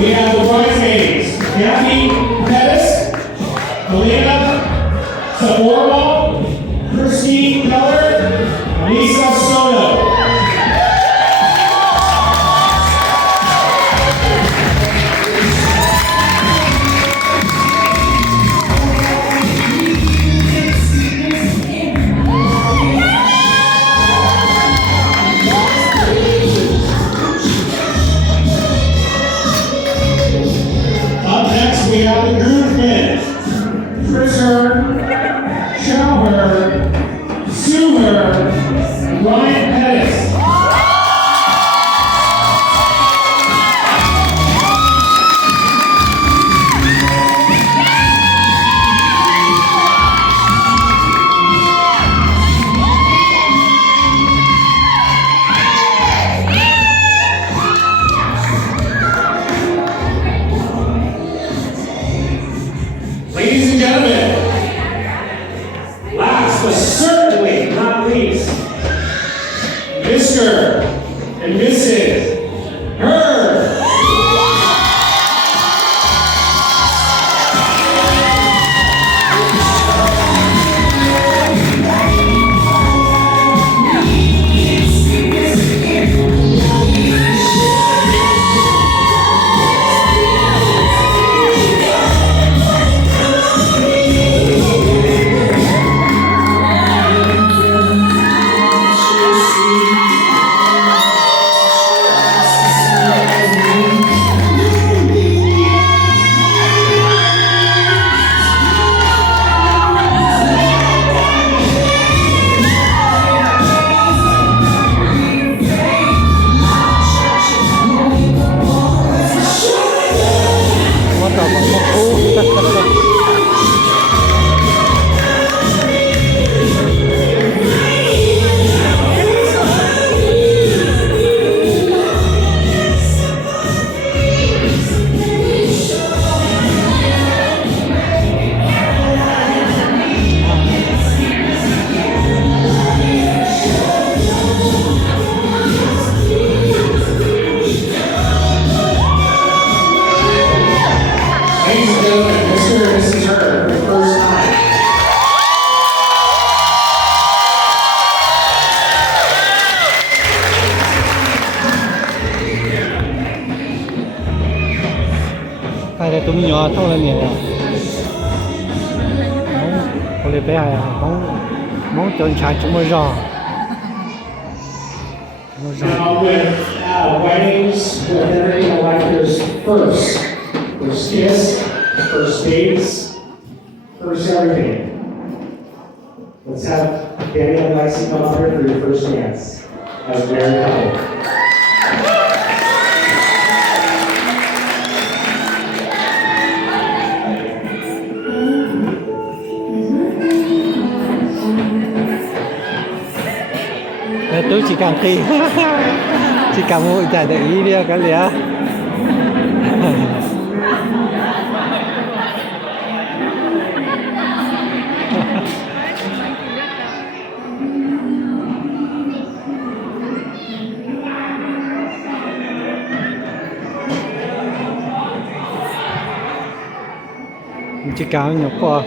we have the bridesmaids, Kathy Pettis, Elena Sabormo, Christine Keller, Lisa Soto. We have the groomsmen, Trisher, Shelver, Suher, and Ryan Pettis. Ladies and gentlemen, last but certainly not least, Mr. and Mrs. Hurd. Ladies and gentlemen, Mr. and Mrs. Hurd, for the first time. Hai cái túi nhỏ thôi là nhiều không lấy bé à không chọn trái chúng mới rõ Now with weddings, with everything like there's first kiss, first dates, first everything. Let's have Daniel and Lexi come up here for your first dance as a married couple. tôi chỉ cảm khi chỉ cảm hội giải để ý đi cái lẽ chỉ cảm nhọc qua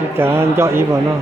chỉ cả cho ý vào nó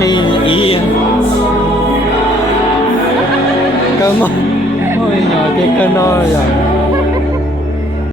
thì ý cơ mà ôi nhỏ cái cơ no rồi